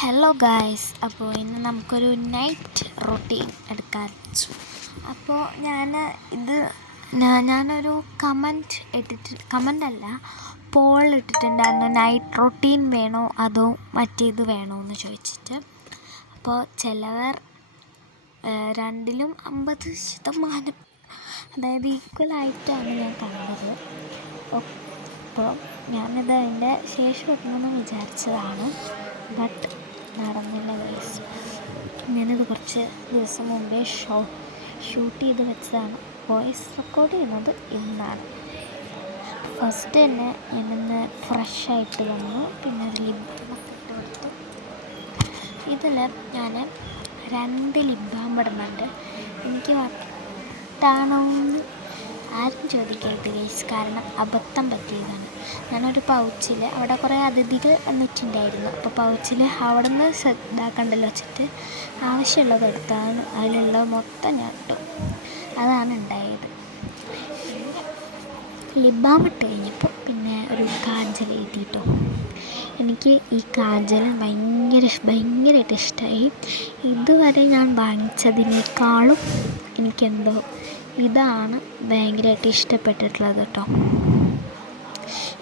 Hello guys, അപ്പോൾ ഇന്ന് നമുക്കൊരു നൈറ്റ് റൊട്ടീൻ എടുക്കാൻ വെച്ചു. അപ്പോൾ ഞാനൊരു പോൾ ഇട്ടിട്ടുണ്ടായിരുന്നു, നൈറ്റ് റൊട്ടീൻ വേണോ അതോ മറ്റേത് വേണോ എന്ന് ചോദിച്ചിട്ട്. അപ്പോൾ ചിലവർ രണ്ടിലും 50%, അതായത് ഈക്വലായിട്ടാണ് ഞാൻ കണ്ടത്. അപ്പോൾ ഞാനിത് അതിൻ്റെ ശേഷം ഇടണമെന്ന് വിചാരിച്ചതാണ്, ബട്ട് നടന്നില്ല ഗൈസ്. ഞാനിത് കുറച്ച് ദിവസം മുമ്പേ ഷൂട്ട് ചെയ്ത് വെച്ചതാണ്. വോയിസ് റെക്കോർഡ് ചെയ്യുന്നത് ഇന്നാണ്. ഫസ്റ്റ് തന്നെ ഞാനിന്ന് ഫ്രഷായിട്ട് വന്നു, പിന്നെ ലിപ് ബാമൊക്കെ ഇട്ട് കൊടുത്തു. ഇതിൽ ഞാൻ 2 ലിപ് ബാം ഇടുന്നുണ്ട്. എനിക്ക് വട്ടാണോ എന്ന് ആരും ചോദിക്കരുത് ഗൈസ്, കാരണം അബദ്ധം പറ്റിയതാണ്. ഞാനൊരു പൗച്ചിൽ, അവിടെ കുറേ അതിഥികൾ വന്നിട്ടുണ്ടായിരുന്നു, അപ്പോൾ പൗച്ചിൽ അവിടെ നിന്ന് ഇതാക്കണ്ടല്ലോ വെച്ചിട്ട് ആവശ്യമുള്ളത് എടുത്താണ്. അതിലുള്ള മൊത്തം ഞാൻ ഇട്ടു. അതാണ് ഉണ്ടായത്. ലിപ് ബാം ഇട്ട് കഴിഞ്ഞപ്പോൾ പിന്നെ ഒരു കാജൽ എഴുതിയിട്ടോ. എനിക്ക് ഈ കാജൽ ഭയങ്കരമായിട്ട് ഇഷ്ടമായി. ഇതുവരെ ഞാൻ വാങ്ങിച്ചതിനേക്കാളും എനിക്കെന്തോ ഇതാണ് ഭയങ്കരമായിട്ട് ഇഷ്ടപ്പെട്ടിട്ടുള്ളത് കേട്ടോ.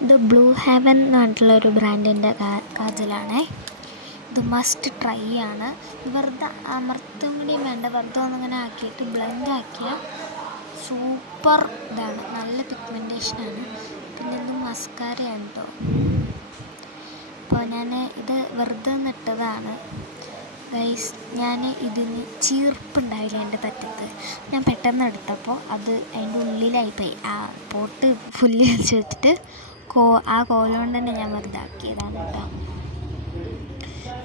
ഇത് ബ്ലൂ ഹെവൻ എന്ന് പറഞ്ഞിട്ടുള്ളൊരു ബ്രാൻഡിൻ്റെ കാജലാണേ. ഇത് മസ്റ്റ് ട്രൈ ആണ്. വെറുതെ അമർത്തും കൂടിയും വേണ്ട, വെറുതെ ഒന്നിങ്ങനെ ആക്കിയിട്ട് ബ്ലെൻഡ് ആക്കിയാൽ സൂപ്പർ ഇതാണ്, നല്ല പിഗ്മെൻറ്റേഷനാണ്. പിന്നെ ഇത് മസ്കാരയാണ് കേട്ടോ. അപ്പോൾ ഞാൻ ഇത് വെറുതെ നിട്ടതാണ് ഗൈസ്. ഞാൻ ഇതിന് ചീർപ്പുണ്ടായില്ല എൻ്റെ പറ്റത്ത്. ഞാൻ പെട്ടെന്ന് എടുത്തപ്പോൾ അത് അതിൻ്റെ ഉള്ളിലായിപ്പോയി. ആ പോട്ട് ഫുള്ളി വെച്ചിട്ട് ആ കോലുകൊണ്ട് തന്നെ ഞാൻ വെറുതെ ആക്കിയതാണ് കേട്ടോ.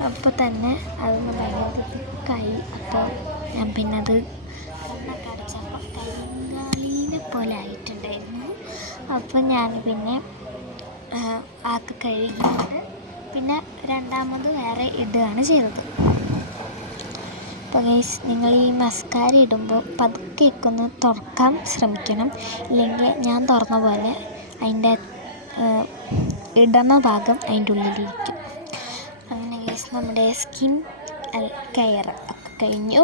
അപ്പോൾ തന്നെ അതൊന്ന് ഭയങ്കര തിക്കായി. അപ്പോൾ ഞാൻ പിന്നെ അത് കടിച്ചപ്പോൾ കരിങ്കാലീനെ പോലെ ആയിട്ടുണ്ടായിരുന്നു. അപ്പോൾ ഞാൻ പിന്നെ കഴുകിയിട്ട് പിന്നെ രണ്ടാമത് വേറെ ഇടുകയാണ് ചെയ്തത്. അപ്പോൾ ഗൈസ്, നിങ്ങൾ ഈ മസ്കാര ഇടുമ്പോൾ പതുക്കെയൊക്കെ ഒന്ന് തുറക്കാൻ ശ്രമിക്കണം, ഇല്ലെങ്കിൽ ഞാൻ തുറന്ന പോലെ അതിൻ്റെ ഇടുന്ന ഭാഗം അതിൻ്റെ ഉള്ളിലിരിക്കും. അങ്ങനെ ഗൈസ്, നമ്മുടെ സ്കിൻ കെയർ ഒക്കെ കഴിഞ്ഞു.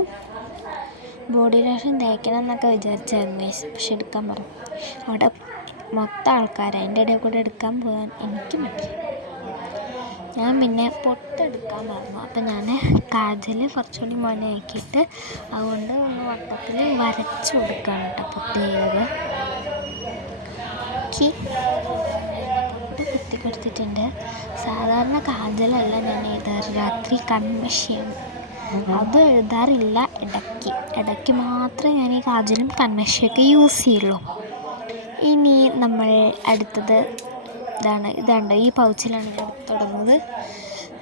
ബോഡി ലോഷൻ തേക്കണം എന്നൊക്കെ വിചാരിച്ചായിരുന്നു ഗൈസ്, പക്ഷെ എടുക്കാൻ പറഞ്ഞു. അവിടെ മൊത്തം ആൾക്കാർ അതിൻ്റെ ഇടയിൽ കൂടെ എടുക്കാൻ പോകാൻ എനിക്കും പറ്റി. ഞാൻ പിന്നെ പൊട്ടെടുക്കാൻ പറഞ്ഞു. അപ്പം ഞാൻ കാജൽ കുറച്ചുകൂടി മോനാക്കിയിട്ട് അതുകൊണ്ട് ഒന്ന് വട്ടത്തിൽ വരച്ചു കൊടുക്കാൻ കേട്ടോ പൊട്ട് ചെയ്തത്. പൊട്ട് കുത്തി കൊടുത്തിട്ടുണ്ട്. സാധാരണ കാജലല്ല ഞാൻ എഴുതാറ്, രാത്രി കൺമഷിയാണ്. അത് എഴുതാറില്ല, ഇടയ്ക്ക് മാത്രമേ ഞാൻ ഈ കാജലും കൺമഷിയൊക്കെ യൂസ് ചെയ്യുള്ളൂ. ഇനി നമ്മൾ അടുത്തത് ഇതാണ് ഈ പൗച്ചിലാണ് ഞാൻ തുടങ്ങുന്നത്.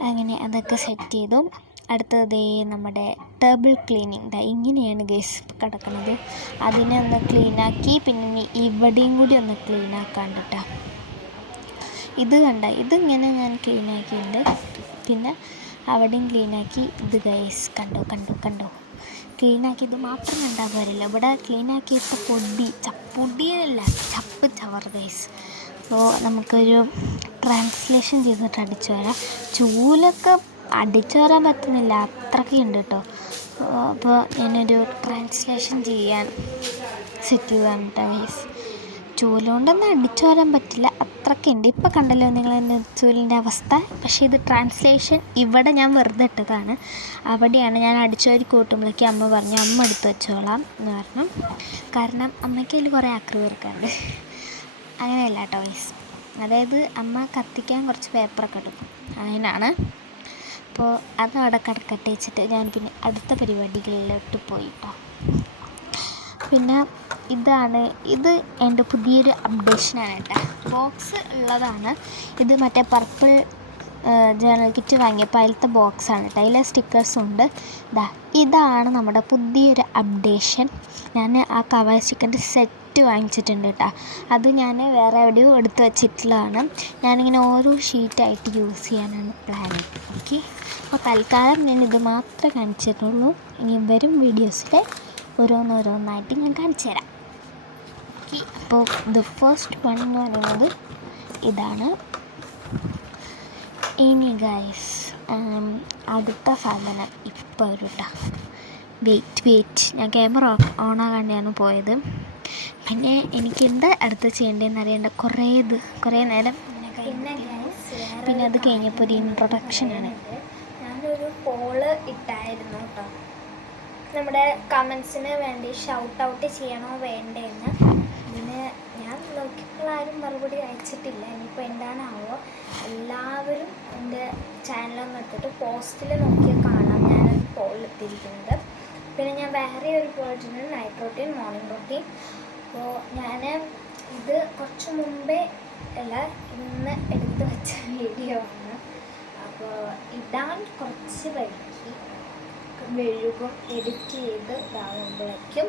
അങ്ങനെ അതൊക്കെ സെറ്റ് ചെയ്തു. അടുത്തത് നമ്മുടെ ടേബിൾ ക്ലീനിങ് ഇങ്ങനെയാണ് ഗൈസ് കിടക്കുന്നത്. അതിനെ ഒന്ന് ക്ലീനാക്കി, പിന്നെ ഇവിടെയും കൂടി ഒന്ന് ക്ലീനാക്കാണ്ട് കേട്ടോ. ഇതിങ്ങനെ ഞാൻ ക്ലീനാക്കിയിട്ടുണ്ട്. പിന്നെ അവിടെയും ക്ലീനാക്കി. ഇത് ഗൈസ് കണ്ടോ ക്ലീനാക്കിയത് മാത്രം കണ്ടാൽ പോരല്ലോ, ഇവിടെ ക്ലീനാക്കിയിട്ട് പൊടിയല്ല ചപ്പ് ചവർ ഗൈസ്. അപ്പോൾ നമുക്കൊരു ട്രാൻസ്ലേഷൻ ചെയ്തിട്ട് അടിച്ചു വരാം. ചൂലൊക്കെ അടിച്ചു വരാൻ പറ്റുന്നില്ല, അത്രയ്ക്ക് ഉണ്ട് കേട്ടോ. അപ്പോൾ ഞാനൊരു ട്രാൻസ്ലേഷൻ ചെയ്യാൻ സെറ്റ് ചെയ്തതാണ് കേട്ടോ ഗൈസ്. ചൂലുകൊണ്ടൊന്നും അടിച്ചു വരാൻ പറ്റില്ല, അത്രയ്ക്ക് ഉണ്ട്. ഇപ്പോൾ കണ്ടല്ലോ നിങ്ങൾ എൻ്റെ ചൂലിൻ്റെ അവസ്ഥ. പക്ഷേ ഇത് ട്രാൻസ്ലേഷൻ ഇവിടെ ഞാൻ വെറുതെ ഇട്ടതാണ്. അവിടെയാണ് ഞാൻ അടിച്ചു വരി കൂട്ടുമ്പോഴേക്കും അമ്മ പറഞ്ഞു അമ്മ എടുത്ത് വെച്ചോളാം എന്ന് പറഞ്ഞു. കാരണം അമ്മയ്ക്ക് അതിൽ കുറേ ആക്രിവർക്കുണ്ട്. അങ്ങനെയല്ല കേട്ടോ ഗൈസ്, അതായത് അമ്മ കത്തിക്കാൻ കുറച്ച് പേപ്പറൊക്കെ എടുക്കും, അതിനാണ്. അപ്പോൾ അത് അവിടെ കിടക്കട്ടെ വെച്ചിട്ട് ഞാൻ പിന്നെ അടുത്ത പരിപാടികളിലോട്ട് പോയി കേട്ടോ. പിന്നെ ഇത് എൻ്റെ പുതിയൊരു അപ്ഡേഷനാണ് കേട്ടോ. ബോക്സ് ഉള്ളതാണ്. ഇത് മറ്റേ പർപ്പിൾ ജേർണൽ കിറ്റ് വാങ്ങിയപ്പോൾ അതിലത്തെ ബോക്സാണ് കേട്ടോ. അതിലെ സ്റ്റിക്കേഴ്സും ഉണ്ട്. ഇതാണ് നമ്മുടെ പുതിയൊരു അപ്ഡേഷൻ. ഞാൻ ആ കവർ സ്റ്റിക്കറിൻ്റെ സെറ്റ് വാങ്ങിച്ചിട്ടുണ്ട് കേട്ടോ. അത് ഞാൻ വേറെ എവിടെയോ എടുത്ത് വെച്ചിട്ടുള്ളതാണ്. ഞാനിങ്ങനെ ഓരോ ഷീറ്റായിട്ട് യൂസ് ചെയ്യാനാണ് പ്ലാൻ. ഓക്കെ, അപ്പോൾ തൽക്കാലം ഞാൻ ഇത് മാത്രമേ കാണിച്ചിട്ടുള്ളൂ. ഇനി വരും വീഡിയോസിൽ ഓരോന്നായിട്ട് ഞാൻ കാണിച്ചു തരാം. ഓക്കെ, അപ്പോൾ ദ ഫസ്റ്റ് വൺ എന്ന് പറയുന്നത് ഇതാണ്. ഇനി ഗൈസ് അടുത്ത സാധനം ഇപ്പോൾ ഒരു കേട്ടോ. വെയിറ്റ് ഞാൻ ക്യാമറ ഓണാകാണ്ടാണ് പോയത്. പിന്നെ എനിക്കെന്താ അടുത്ത് ചെയ്യേണ്ടതെന്ന് അറിയേണ്ട കുറേ നേരം പിന്നെ അത് കഴിഞ്ഞപ്പോൾ ഒരു ഇൻട്രൊഡക്ഷനാണ്. ഞാനൊരു പോള് ഇട്ടായിരുന്നു കേട്ടോ, നമ്മുടെ കമൻസിന് വേണ്ടി ഷൗട്ട് ഔട്ട് ചെയ്യണോ വേണ്ടേന്ന്. പിന്നെ ഞാൻ നോക്കിയപ്പോൾ ആരും മറുപടി അയച്ചിട്ടില്ല. ഇനിയിപ്പോൾ എന്താണാവോ. എല്ലാവരും എൻ്റെ ചാനലൊന്നും എടുത്തിട്ട് പോസ്റ്റിൽ നോക്കിയാൽ കാണാം ഞാനൊരു പോൾ ഇട്ടിരിക്കുന്നത്. പിന്നെ ഞാൻ വേറെ ഒരു പോയിട്ടുണ്ട്, നൈറ്റ് റൊട്ടീൻ, മോർണിംഗ് റൊട്ടീൻ. അപ്പോൾ ഞാൻ ഇത് കുറച്ച് മുമ്പേ അല്ല, ഇന്ന് എടുത്ത് വെച്ച വീഡിയോ ആണ്. അപ്പോൾ ഇടാൻ കുറച്ച് വൈകി, മെഴുകും എഡിറ്റ് ചെയ്ത് ഇതാകുമ്പോഴേക്കും.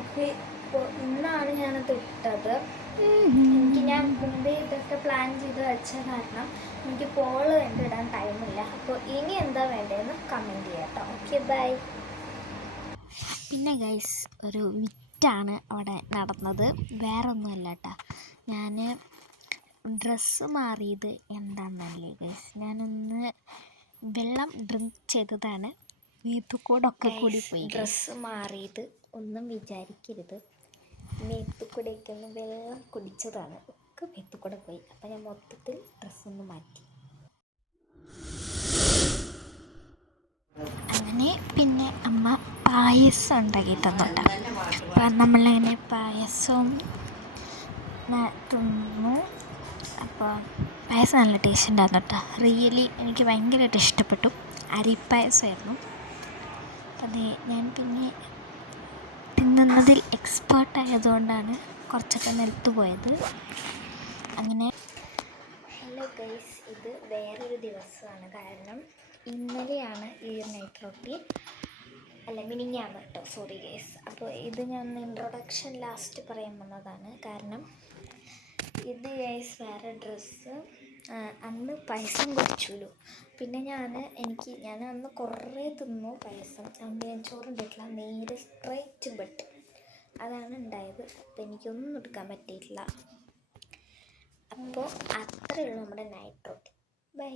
ഓക്കെ, ഇപ്പോൾ ഇന്നാണ് ഞാനത് ഇട്ടത്. ഞാൻ മുമ്പേ ഇതൊക്കെ പ്ലാൻ ചെയ്ത് വെച്ച കാരണം എനിക്ക് പോള് കണ്ടിടാൻ ടൈമില്ല. അപ്പോൾ ഇനി എന്താ വേണ്ടതെന്ന് കമൻറ്റ് ചെയ്യാം കേട്ടോ. Okay, by. പിന്നെ ഗൈസ്, ഒരു വിറ്റാണ് അവിടെ നടന്നത്, വേറെ ഒന്നുമല്ല കേട്ടോ. ഞാൻ ഡ്രസ്സ് മാറിയത് എന്താണെന്നല്ലേ ഗൈസ്, ഞാനൊന്ന് വെള്ളം ഡ്രിങ്ക് ചെയ്തതാണ്, മേത്തുകൂടൊക്കെ കൂടി പോയി. ഡ്രസ്സ് മാറിയത് ഒന്നും വിചാരിക്കരുത്, മേത്തുകൂടെയൊക്കെ ഒന്ന് വെള്ളം കുടിച്ചതാണ്, ഒക്കെ മേത്തുകൂടെ പോയി. അപ്പം ഞാൻ മൊത്തത്തിൽ ഡ്രസ്സൊന്ന് മാറ്റി. അങ്ങനെ പിന്നെ അമ്മ പായസം ഉണ്ടാക്കി തന്നുണ്ട്. അപ്പം നമ്മളങ്ങനെ പായസവും തിന്നു. അപ്പോൾ പായസം നല്ല ടേസ്റ്റ് ഉണ്ടായിരുന്നു കേട്ടോ. റിയലി എനിക്ക് ഭയങ്കരമായിട്ട് ഇഷ്ടപ്പെട്ടു. അരിപ്പായസമായിരുന്നു. അതെ, ഞാൻ പിന്നെ തിന്നുന്നതിൽ എക്സ്പേർട്ട് ആയതുകൊണ്ടാണ് കുറച്ചൊക്കെ നിലത്ത് പോയത്. അങ്ങനെ ഹലോ ഗൈസ്, ഇത് വേറൊരു ദിവസമാണ്. കാരണം ഇന്നലെയാണ് ഈ നൈറ്റ് റൊട്ടീൻ, അല്ല മിനിഞ്ഞാന്ന് കേട്ടോ, സോറി ഗൈസ്. അപ്പോൾ ഇത് ഞാൻ ഇൻട്രൊഡക്ഷൻ ലാസ്റ്റ് പറയാൻ വന്നതാണ്. കാരണം ഇത് ഗൈസ് വേറെ ഡ്രസ്സ്. അന്ന് പായസം കുടിച്ചുല്ലോ. പിന്നെ ഞാൻ അന്ന് കുറേ തിന്നു പായസം. അതുകൊണ്ട് ഞാൻ ചോറുണ്ടിട്ടില്ല, നേരെ സ്ട്രൈറ്റ് ബെഡ്, അതാണ് ഉണ്ടായത്. അപ്പോൾ എനിക്കൊന്നും എടുക്കാൻ പറ്റിയിട്ടില്ല. അപ്പോൾ അത്രയേ ഉള്ളൂ നമ്മുടെ നൈറ്റ് റൊട്ടീൻ. ബൈ.